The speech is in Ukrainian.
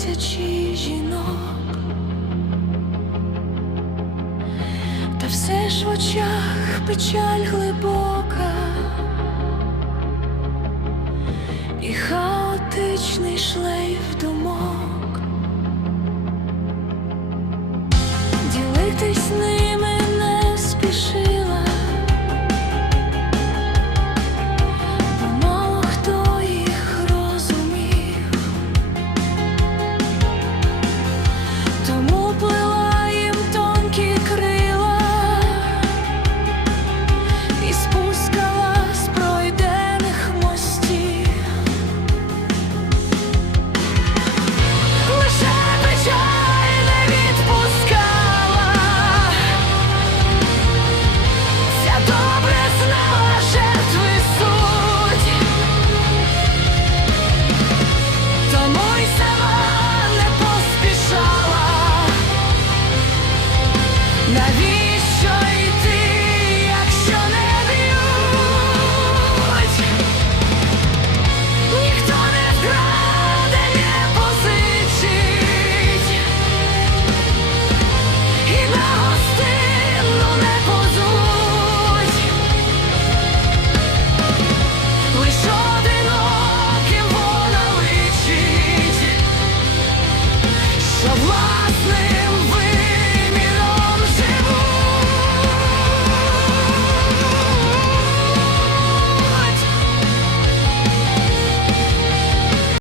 тисячі жінок, та все ж в очах печаль глибока, і хаотичний шлейф думок, ділитись ними не спіши. На